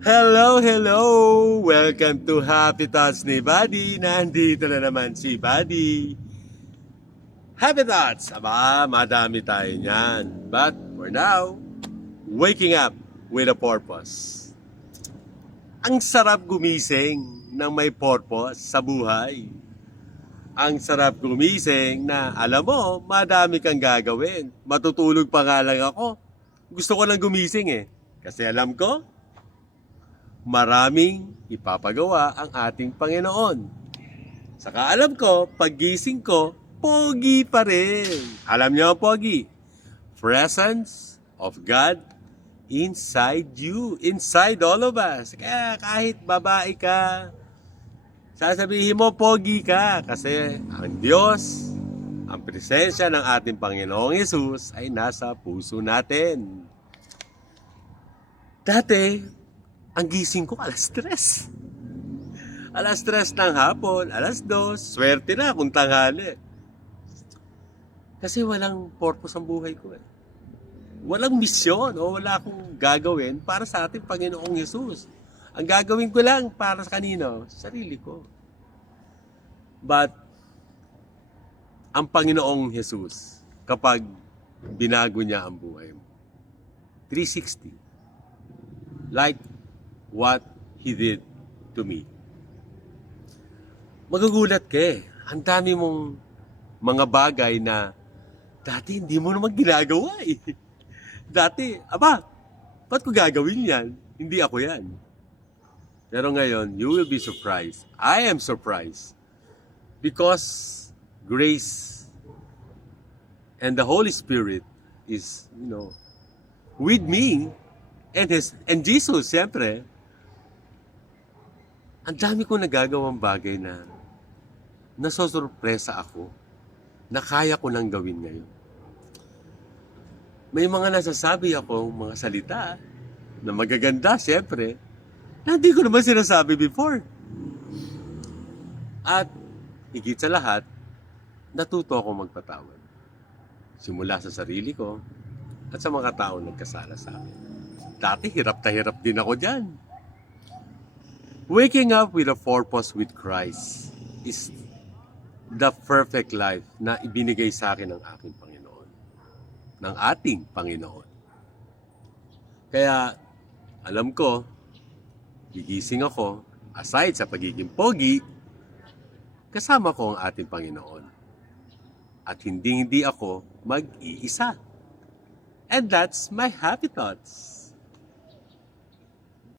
Hello, hello! Welcome to Happy Thoughts ni Buddy. Nandito na naman si Buddy. Happy Thoughts! Aba, madami tayo niyan. But for now, waking up with a purpose. Ang sarap gumising ng may purpose sa buhay. Ang sarap gumising na alam mo, madami kang gagawin. Matutulog pa nga lang ako. Gusto ko lang gumising eh. Kasi alam ko, maraming ipapagawa ang ating Panginoon. Saka alam ko, paggising ko, pogi pa rin. Alam niyo ang pogi? Presence of God inside you, inside all of us. Kaya kahit babae ka, sasabihin mo pogi ka kasi ang Diyos, ang presensya ng ating Panginoong Yesus ay nasa puso natin. Dati, ang gising ko alas 3. Alas 3 ng hapon, alas 2, swerte na kung tanghali. Kasi walang purpose ang buhay ko eh. Walang misyon o wala akong gagawin para sa ating Panginoong Yesus. Ang gagawin ko lang para sa kanino? Sarili ko. But, ang Panginoong Yesus, kapag binago niya ang buhay mo, 360, like what He did to me. Magugulat ka eh. Ang dami mong mga bagay na dati hindi mo naman ginagawa eh. Dati, ba't ko gagawin yan? Hindi ako yan. Pero ngayon, you will be surprised. I am surprised. Because grace and the Holy Spirit is, with me and Jesus, siyempre, ang dami kong nagagawang bagay na nasosurpresa ako na kaya ko nang gawin ngayon. May mga nasasabi ako, mga salita na magaganda, siyempre, na hindi ko naman sinasabi before. At higit sa lahat, natuto ako magpatawad. Simula sa sarili ko at sa mga taong nagkasala sa akin. Dati hirap na hirap din ako dyan. Waking up with a purpose with Christ is the perfect life na ibinigay sa akin ng aking Panginoon. Ng ating Panginoon. Kaya, alam ko, gigising ako, aside sa pagiging pogi, kasama ko ang ating Panginoon. At hindi ako mag-iisa. And that's my happy thoughts.